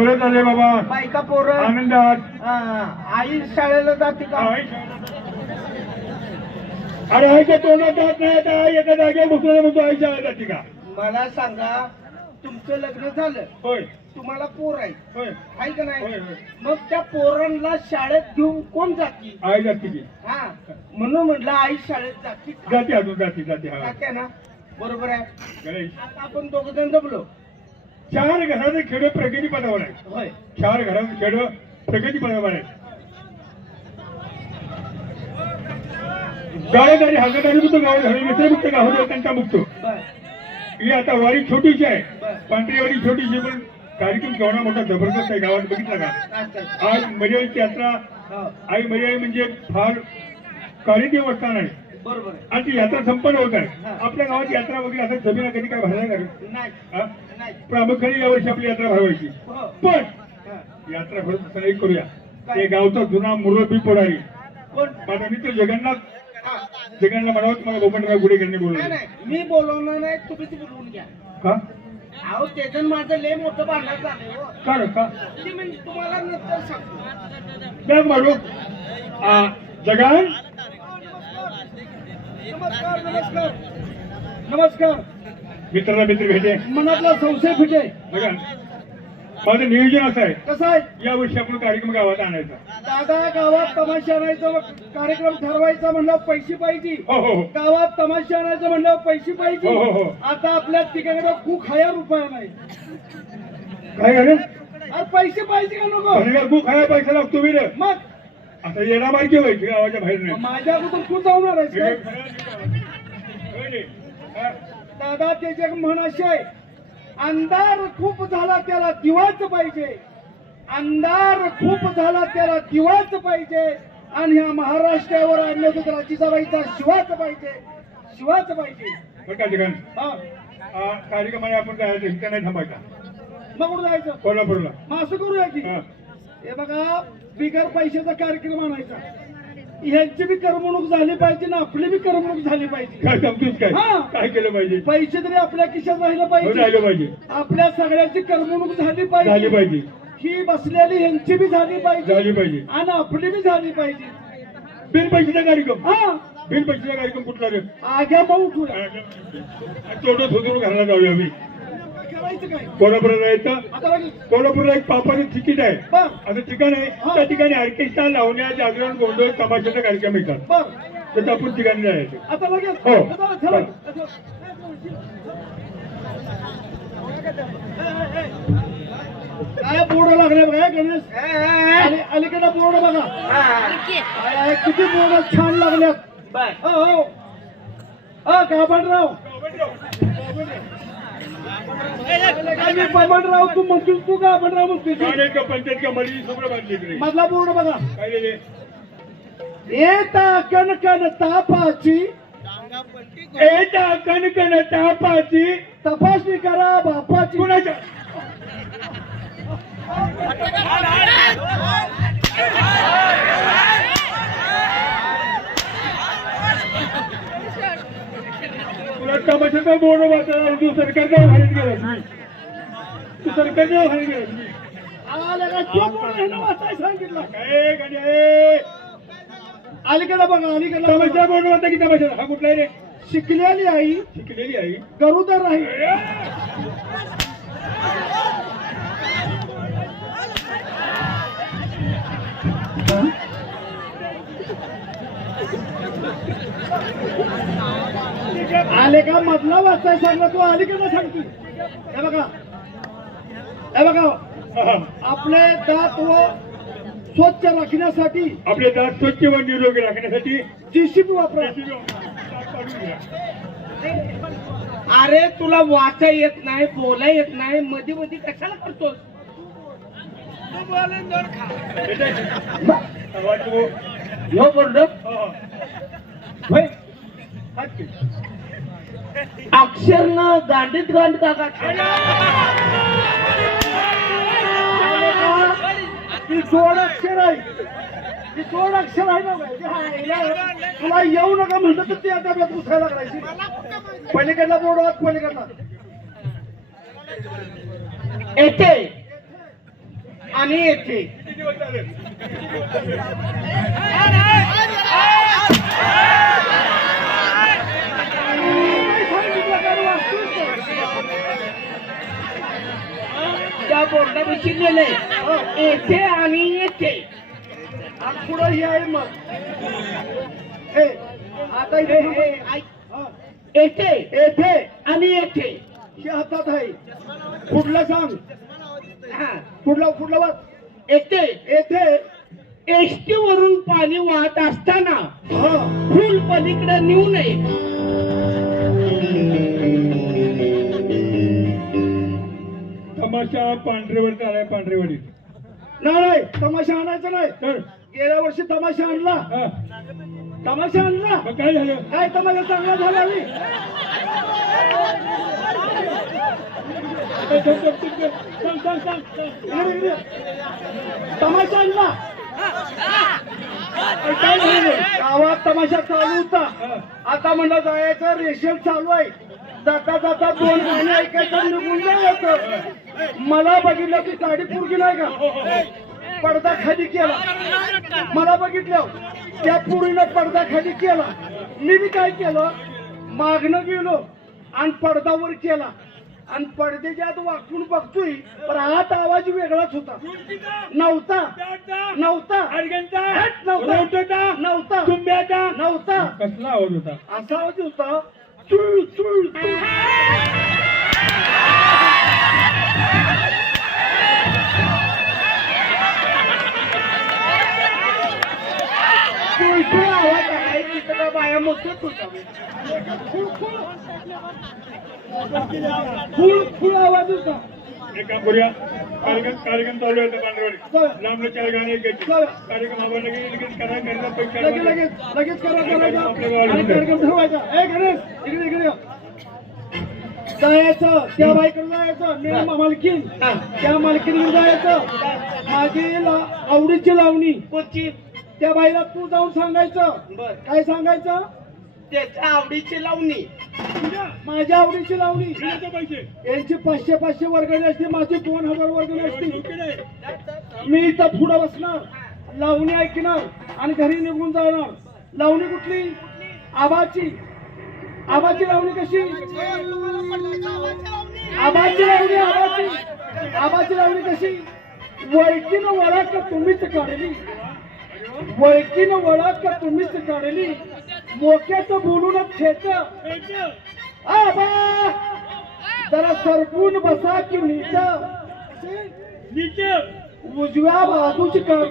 परत आले बाबा. बायका पोरं. आनंदात हा, आई शाळेला जाते का? अरे आईच्या तोंडात जात नाही आता आई एका जागेवर बसला म्हणतो आई शाळेत जाते का? मला सांगा तुमचं लग्न झालं. होय. तुम्हाला पोर आहे होय. आहे का होय, नाही होय. मग त्या पोरांना शाळेत घेऊन कोण जाती? आई जाते की. हा. म्हणून म्हटलं आई शाळेत जाती का? जाते अजून जाते जाते हा. जाते ना. बरोबर आहे. गणेश. आता आपण दोघ जण जमलो. चार घराचे खेड प्रगती पदावर आहे चार घराचे खेड प्रगती पदावर आहे गाळेदारी हागदारी मुक्त गाव झाले व्यसनमुक्त गाव त्यांचा मुक्त. ही आता वारी छोटीशी आहे. पांढरी वारी छोटीशी पण कार्यक्रम केवढा मोठा जबरदस्त आहे. गावात बघितला का? आज मर्यादित यात्रा हो. आई मर्यादी म्हणजे फार कार्यदेव स्थान आहे. बरोबर आहे. आणि ती यात्रा संपन्न होत आहे. आपल्या गावात यात्रा वगैरे असं जमीन कधी काय भरायला नाही. प्रामुख्याने यावर्षी आपली यात्रा भरवायची. हो. पण. यात्रा असताना एक करूया. ते गावचा जुना मुरबी पोडारी. माझा मित्र जगन्नाथ. जगन्नाथ म्हणावं तुम्हाला गोपनराव गुडेकरांनी बोलवलं. मी बोलवणार नाही तुम्हीच बोलवून घ्या. का? अहो माझं लय मोठं भांडण हो. का ते म्हणजे तुम्हाला नंतर सांगतो. जगान नमस्कार नमस्कार. नमस्कार. मित्राला मित्र भेटे. मनातला संशय फिटे. बघा माझं नियोजन असं आहे. कसं आहे? या वर्षी आपण कार्यक्रम गावात आणायचा. दादा गावात तमाशा आणायचा कार्यक्रम ठरवायचा म्हणलं पैसे पाहिजे. हो हो हो. गावात तमाशा आणायचं म्हणलं पैसे पाहिजे. हो, हो, हो. आता आपल्या तिकडे खूप हजार रुपया नाही. काय झालं? अरे पैसे पाहिजे का नको? खूप खाया पैसा लागतो मी रे मग? आता येणार माहिती व्हायची गावाच्या बाहेर नाही. माझ्या अगोदर तू जाणार आहेस काय? होय रे. हा? दादा त्याचे एक म्हण अशी आहे अंधार खूप झाला त्याला दिवाच पाहिजे. अंधार खूप झाला त्याला दिवाच पाहिजे. आणि ह्या महाराष्ट्रावर आणलं तर जिजाबाईचा शिवाच पाहिजे. शिवाच पाहिजे. बरं का हा. कार्यक्रमाने आपण जायचं इथं नाही थांबायचा. मग कुठं जायचं? कोल्हापूरला. मग असं करूया की. हा. हे बघा बिगर पैशाचा कार्यक्रम आणायचा. ह्यांची बी करमणूक झाली पाहिजे ना आपली बी करमणूक झाली पाहिजे. काय समजूच काय? हा. काय केलं पाहिजे? पैसे तरी आपल्या खिशात राहिलं हो, पाहिजे. राहिलं पाहिजे. आपल्या सगळ्याची करमणूक झाली झाली पाहिजे. पाहिजे ही बसलेली ह्यांची बी झाली पाहिजे. झाली पाहिजे. आणि आपली बी झाली पाहिजे. बिन पैशाचा कार्यक्रम. हा. बिन पैशाचा कार्यक्रम कुठला रे? आग्या मग उठूया. सोडून घराला जाऊया आम्ही. कोल्हापूरला लगेच कोल्हापूरला एक पापाचं तिकीट आहे. असं ठिकाण आहे. त्या ठिकाणी ऑर्केस्ट्रा लावण्या जागरण गोंधळ तमाशाचा कार्यक्रम येतात. त्याचं आपण ठिकाणी जायचं. हो. काय बोर्ड लागले बघा गणेश? अली- अलीकडे बोर्ड बघा. किती बोर्ड छान लागल्यात. हो हो. हा मी बबनराव तू म्हणतोस तू म्हणतोस का पंचायत का सगळं बांधले इकडे. मधला बोर्ड बघा. काय लिहिले येता कणकण तापाची एटा कणकण तापाची. तपासणी करा बापाची. कुणाच्या? तमाशाचा बोर्ड वाचायला तू सरकारच्या हारीत गेला तू सरकारच्या हारीत गेला सांगितलं. काय गाडी अलीकडे बघा अलीकडे तमाशा बोर्ड वाचा की तमाशा? हा कुठला रे? शिकलेली आई. शिकलेली आई? गरुदर राही आले का? मधला वाचाय सांगला तू अलीकडे सांगतो? हे बघा. हे बघा. आपले दात व स्वच्छ राखण्यासाठी आपले दात स्वच्छ व निरोगी राखण्यासाठी जीसीबी वापरा. अरे तुला वाचा येत नाही बोला येत नाही मध्ये मध्ये कशाला करतोस? बोललो होय. अक्षर न गांडीत गांड का ती जोड अक्षर आहे. ती जोड अक्षर आहे ना तुला येऊ नका म्हणलं तर ती आता डब्यात घुसायला लागायची. पलीकडला जोड आहात पलीकडला. येते. आणि येथे किती त्या बोर्डाविषयी लिहिले येथे आणि येथे. पुढं हे आहे मग. हे आता हा. येथे येथे. आणि येथे. हे हातात आहे. पुढलं सांग. हा, पुढलं पुढलं वाच येथे. येथे. एसटी वरून पाणी वाहत असताना फुल पलीकडे नेऊ नये. तमाशा पांढरेवर आलाय पांढरेवाडी नाही नाही तमाशा आणायचा नाही. तर? गेल्या वर्षी तमाशा आणला. तमाशा आणला. मग काय झालं? काय तमाशा चांगला झाला इकडे. तमाशा आणला. काय झालं? गावात तमाशा चालू होता. आता म्हणलं जायचं रेशल चालू आहे. जाता जाता दोन गाणी ऐकायचं निघून जायचं. मला बघितलं की गाडी पुरगी नाही का? पडदा खाली केला. मला बघितलं त्या पुरीनं पडदा खाली केला. मी बी काय केलं? मागणं गेलो आणि पडदावर केला. आणि पडद्याच्या आत वाकून बघतोय पण आत आवाज वेगळाच होता. नव्हता. नव्हता. नव्हता. नव्हता. तुंब्याचा नव्हता. कसला आवाज होता? असा आवाज होता चुळ चुळ एक काम करूया कार्यक्रम कार्यक्रम चालू आहे. पांढरेवाडी लांबले चार गाणे. कार्यक्रम आपण लगेच लगेच करा लगेच लगेच लगेच करा कार्यक्रम ठरवायचा गणेश इकडे इकडे. जायचं त्या बाईकडे जायचं मी मालकीन त्या मालकीने जायचं माझी आवडीची लावणी कोणची त्या बाईला तू जाऊन सांगायचं काय सांगायचं त्याच्या आवडीची लावणी. माझ्या आवडीची लावणी. पैसे. यांची पाचशे पाचशे वर्गणी असते माझी दोन हजार वर्गणी असते. मी इथं पुढं बसणार. लावणी ऐकणार आणि घरी निघून जाणार. लावणी कुठली? आबाची. आबाची लावणी कशी? आबाची लावणी आबाची. आबाची लावणी कशी? वळकीनं वळा का तुम्हीच काढली? वळकीनं वळा का तुम्हीच काढली? मोक्याच बोलूनच खेच. जरा सरपून बसा की नीच. नीच. उजव्या बाजूची कर